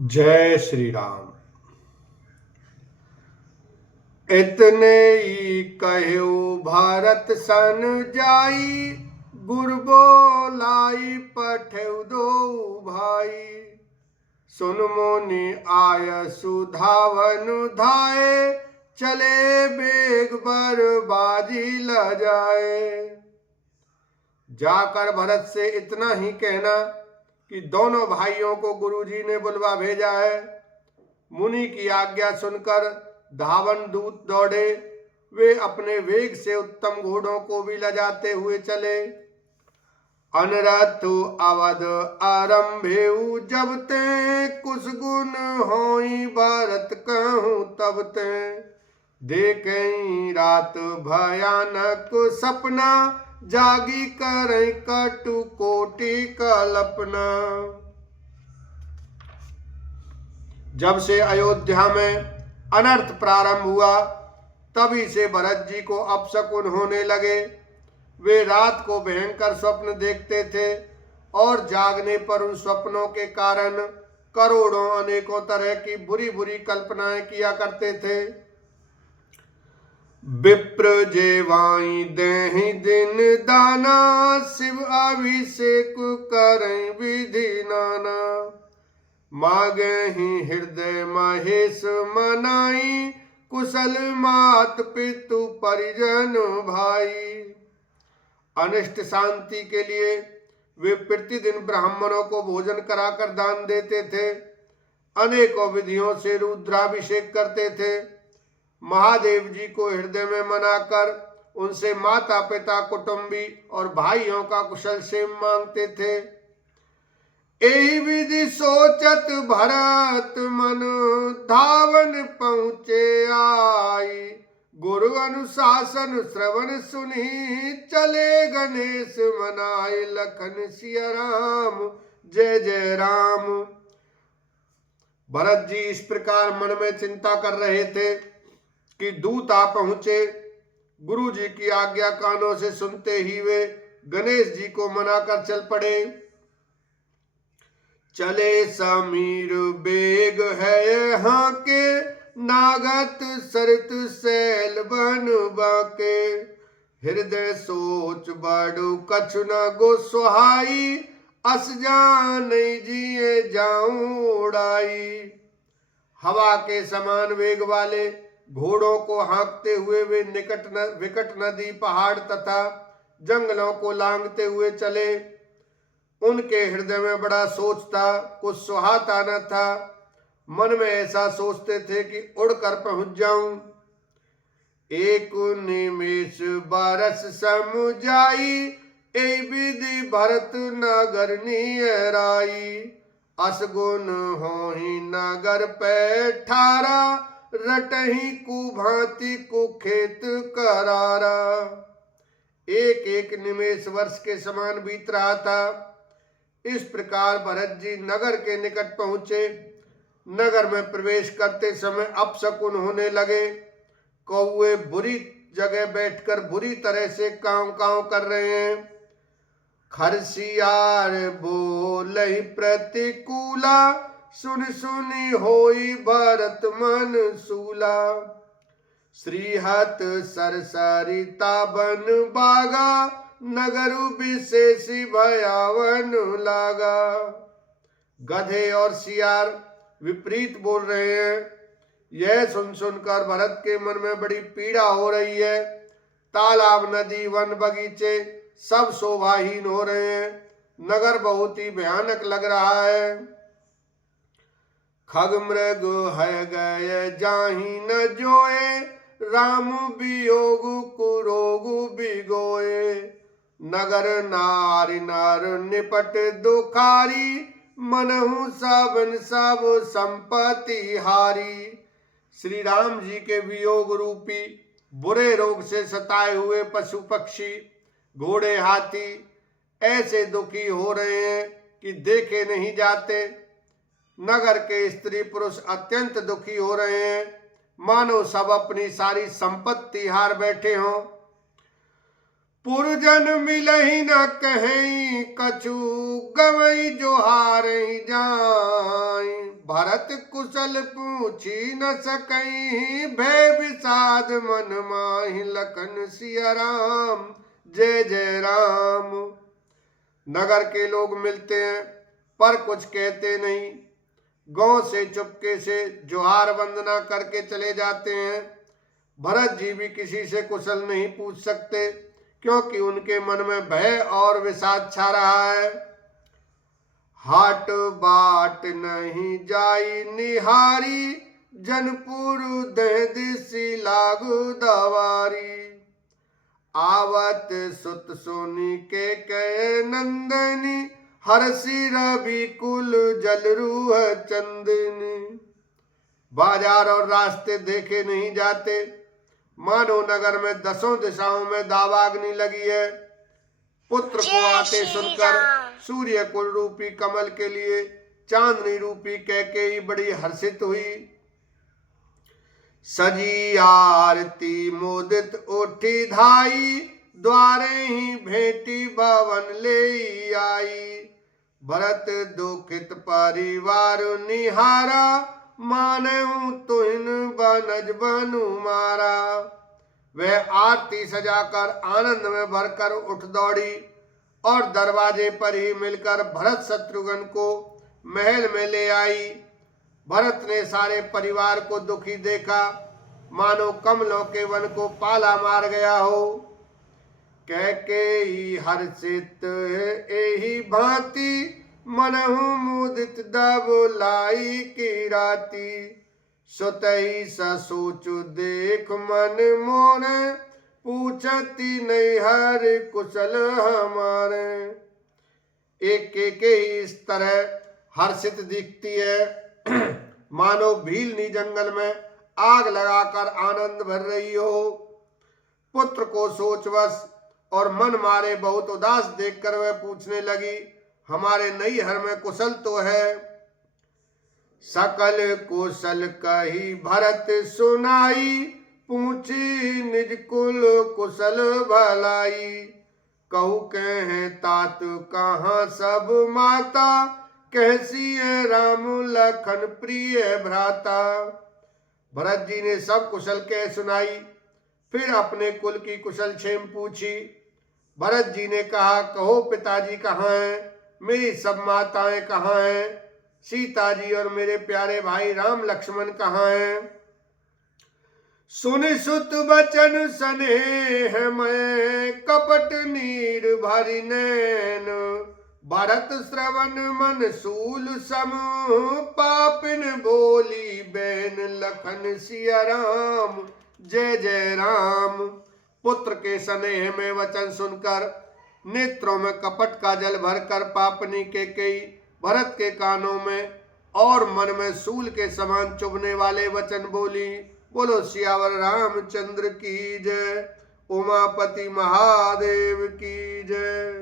जय श्री राम। इतने ही कहयो भारत सन जाई, गुर बोलाई पठेउ दो भाई। सुन मोनि आय सुधावन धाये, चले बेग बरबाजी ल जाए। जाकर भरत से इतना ही कहना कि दोनों भाइयों को गुरुजी ने बुलवा भेजा है। मुनि की आज्ञा सुनकर धावन दूत दौड़े। वे अपने वेग से उत्तम घोड़ों को भी लजाते हुए चले। अनरथु अवध आरंभेउ जब ते, कुछ गुण होई भारत कहूँ तब ते। देखें रात भयानक सपना, जागी करें कटु कोटि कल्पना। जब से अयोध्या में अनर्थ प्रारंभ हुआ, तभी से भरत जी को अपशकुन होने लगे। वे रात को भयंकर स्वप्न देखते थे और जागने पर उन स्वप्नों के कारण करोड़ों अनेकों तरह की बुरी बुरी कल्पनाएं किया करते थे। विप्र जेवाई देहि दिन दाना, शिव अभिषेक करें विधि नाना। मागे ही हृदय महेश मनाई, कुशल मात पितु परिजन भाई। अनिष्ट शांति के लिए वे प्रतिदिन ब्राह्मणों को भोजन कराकर दान देते थे। अनेकों विधियों से रुद्राभिषेक करते थे। महादेव जी को हृदय में मनाकर उनसे माता पिता कुटुंबी और भाइयों का कुशल क्षेम मांगते थे। एहि विधि सोचत भरत मन, धावन पहुँचे आई। गुरु अनुशासन श्रवण सुनी, चले गणेश मनाए। लखन सिया राम जय जय राम। भरत जी इस प्रकार मन में चिंता कर रहे थे कि दूत आ पहुंचे। गुरु जी की आज्ञा कानों से सुनते ही वे गणेश जी को मनाकर चल पड़े। चले समीर बेग है यहाँ के, नागत सरित सैल बन बाके। हृदय सोच बड़ु कछु न गो सुहाई, अस जान जिए जाऊं उड़ाई। हवा के समान वेग वाले घोड़ों को हाँकते हुए वे विकट नदी, पहाड़ तथा जंगलों को लांघते हुए चले। उनके हृदय में बड़ा सोच था, कुछ सुहाता न था। मन में ऐसा सोचते थे कि उड़कर पहुंच जाऊं। एक निमेष बरस समुझाई, ए विधि भरत नगर नियराई। असगुन होहि नगर पैठारा, रटहि कुभांति कुखेत करारा। एक एक निमेष वर्ष के समान बीत रहा था। इस प्रकार भरत जी नगर के निकट पहुंचे। नगर में प्रवेश करते समय अपशकुन होने लगे। कौवे बुरी जगह बैठकर बुरी तरह से कांव कांव कर रहे हैं। खरसियार बोलहि प्रतिकूला, सुन सुनी होई भरत मन सूला। श्रीहत सरसरिता बन बागा, नगरु विशेषी भयावन लागा। गधे और सियार विपरीत बोल रहे हैं। यह सुन सुनकर भरत के मन में बड़ी पीड़ा हो रही है। तालाब, नदी, वन, बगीचे सब शोभाहीन हो रहे हैं। नगर बहुत ही भयानक लग रहा है। खग मृग है गए जाहि न जोए, राम वियोग कुरोग बिगोए। नगर नारी नर निपट दुखारी, मनहु सबन सब संपत्ति हारी। श्री राम जी के वियोग रूपी बुरे रोग से सताए हुए पशु पक्षी, घोड़े, हाथी ऐसे दुखी हो रहे हैं कि देखे नहीं जाते। नगर के स्त्री पुरुष अत्यंत दुखी हो रहे हैं, मानो सब अपनी सारी संपत्ति हार बैठे हों। पुरजन मिलहि न कहीं कछु, गवई जो हारहि जाई। भरत कुशल पूछी न सकहीं, भय विषाद मन माहि लखन सिया राम। जय जय राम। नगर के लोग मिलते हैं पर कुछ कहते नहीं, गांव से चुपके से जोहार वंदना करके चले जाते हैं। भरत जी भी किसी से कुशल नहीं पूछ सकते, क्योंकि उनके मन में भय और विषाद छा रहा है। हाट बाट नहीं जाई निहारी, जनपुर दह दिसी लागू दवारी। आवत सुत सोनी के कह नंदनी, हरसी रवि कुल जल रूह चंदनी। बाजार और रास्ते देखे नहीं जाते, मानो नगर में 10 दिशाओं में दावाग्नि लगी है। पुत्र को आते सुनकर सूर्य कुल रूपी कमल के लिए चांदनी रूपी कैकेयी बड़ी हर्षित हुई। सजी आरती मोदित उठी धाई, द्वारे ही भेटी भवन ले आई। भरत दुखित परिवार निहारा, मानहु तुहिन बनज बनु मारा। वह आरती सजाकर आनंद में भरकर उठ दौड़ी और दरवाजे पर ही मिलकर भरत शत्रुघ्न को महल में ले आई। भरत ने सारे परिवार को दुखी देखा, मानो कमलों के वन को पाला मार गया हो। कैकेयी हर्षित एहि भांति, मनहु मुदित दबुलाई की राती। सुतई ससोचु देख मन मोर, पूछती नहीं हर कुशल हमारे। एक कैकेयी इस तरह हर्षित दिखती है मानो भीलनी जंगल में आग लगाकर आनंद भर रही हो। पुत्र को सोचवश और मन मारे बहुत उदास देखकर वह पूछने लगी, हमारे नैहर में कुशल तो है? सकल कुशल कही भरत सुनाई, पूछी निज कुल कुशल भलाई। कहू कहे तात कहाँ सब माता, कैसी है राम लखन प्रिय भ्राता। भरत जी ने सब कुशल कह सुनाई, फिर अपने कुल की कुशल क्षेम पूछी। भरत जी ने कहा, कहो पिताजी कहाँ हैं, मेरी सब माताएं कहाँ हैं, सीता जी और मेरे प्यारे भाई राम लक्ष्मण कहाँ हैं। सुन सुत बचन स्नेह मैं, कपट नीर भरि नैन। भरत श्रवण मन सूल सम, पापिन बोली बैन लखन सिया राम। जय जय राम। पुत्र के स्नेह में वचन सुनकर नेत्रों में कपट का जल भरकर पापनी कैकेयी भरत के कानों में और मन में सूल के समान चुभने वाले वचन बोली। बोलो सियावर रामचंद्र की जय, उमापति महादेव की जय।